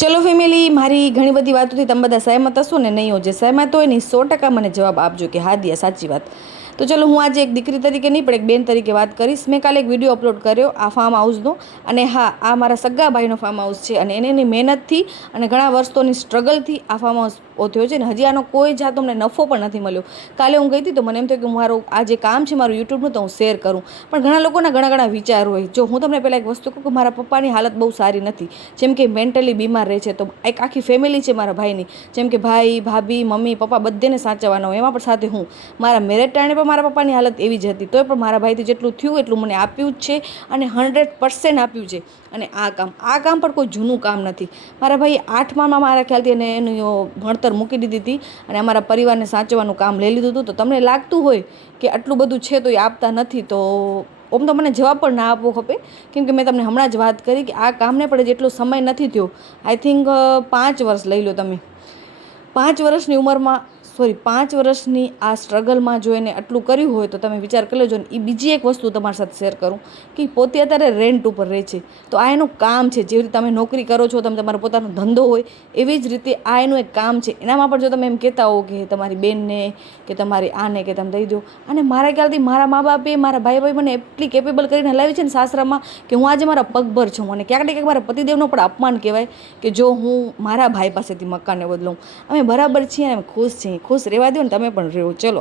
ચલો ફેમિલી, મારી ઘણી બધી વાતોથી તમે બધા સહેમત હશો ને? નહીં હો, જે સહેમત હોય ને 100% મને જવાબ આપજો કે હા દિયા સાચી વાત. તો ચલો, હું આજે એક દીકરી તરીકે નહીં પણ એક બેન તરીકે વાત કરીશ. મેં કાલે એક વિડીયો અપલોડ કર્યો આ ફાર્મ હાઉસનો, અને હા, આ મારા સગા ભાઈનો ફાર્મ હાઉસ છે, અને એની મહેનતથી અને ઘણા વર્ષોની સ્ટ્રગલથી આ ફાર્મ હાઉસ થયો છે, ને હજી આનો કોઈ જાત અમને નફો પણ નથી મળ્યો. કાલે હું ગઈ હતી તો મને એમ થયું કે મારું આ જે કામ છે મારું યુટ્યુબનું, તો હું શેર કરું. પણ ઘણા લોકોના ઘણા વિચાર હોય. જો હું તમને પહેલાં એક વસ્તુ કહું કે મારા પપ્પાની હાલત બહુ સારી નથી, જેમ કે મેન્ટલી બીમાર રહે છે. તો એક આખી ફેમિલી છે મારા ભાઈની, જેમ કે ભાઈ, ભાભી, મમ્મી, પપ્પા બધાને સાચવવાના હોય, એમાં પણ સાથે હું. મારા મેરેજ ટાણે પણ મારા પપ્પાની હાલત એવી જ હતી, તોય પણ મારા ભાઈથી જેટલું થયું એટલું મને આપ્યું જ છે, અને 100% આપ્યું છે. અને આ કામ પણ કોઈ જૂનું કામ નથી. મારા ભાઈ 8મામાં મારા ખ્યાલથી એને એનું ભણતર મૂકી દીધી હતી, અને અમારા પરિવારને સાચવવાનું કામ લઈ લીધું હતું. તો તમને લાગતું હોય કે આટલું બધું છે તો એ આપતા નથી, તો ઓમ તો મને જવાબ પણ ના આપવો ખપે, કેમ કે મેં તમને હમણાં જ વાત કરી કે આ કામને પણ જેટલો સમય નથી થયો. આઈ થિંક 5 વર્ષ લઈ લો તમે. 5 વર્ષની ઉંમરમાં, 5 વર્ષની આ સ્ટ્રગલમાં જો એને આટલું કર્યું હોય તો તમે વિચાર કરી લેજો. ને એ બીજી એક વસ્તુ તમારી સાથે શેર કરું કે પોતે અત્યારે રેન્ટ ઉપર રહે છે. તો આ એનું કામ છે. જેવી રીતે તમે નોકરી કરો છો, તમે તમારો પોતાનો ધંધો હોય, એવી જ રીતે આ એનું એક કામ છે. એનામાં પણ જો તમે એમ કહેતા હો કે તમારી બેનને કે તમારી આને કે તમે દઈ દો, અને મારા ખ્યાલથી મારા મા બાપે, મારા ભાઈ મને એટલી કેપેબલ કરીને હલાવી છે ને સાસરામાં, કે હું આજે મારા પગભર છું. અને ક્યાંક ને ક્યાંક મારા પતિદેવનો પણ અપમાન કહેવાય કે જો હું મારા ભાઈ પાસેથી મકાનને બદલું. અમે બરાબર છીએ અને અમે ખુશ છીએ. ખુશ રહેવા દો ને, તમે પણ રહો. ચલો.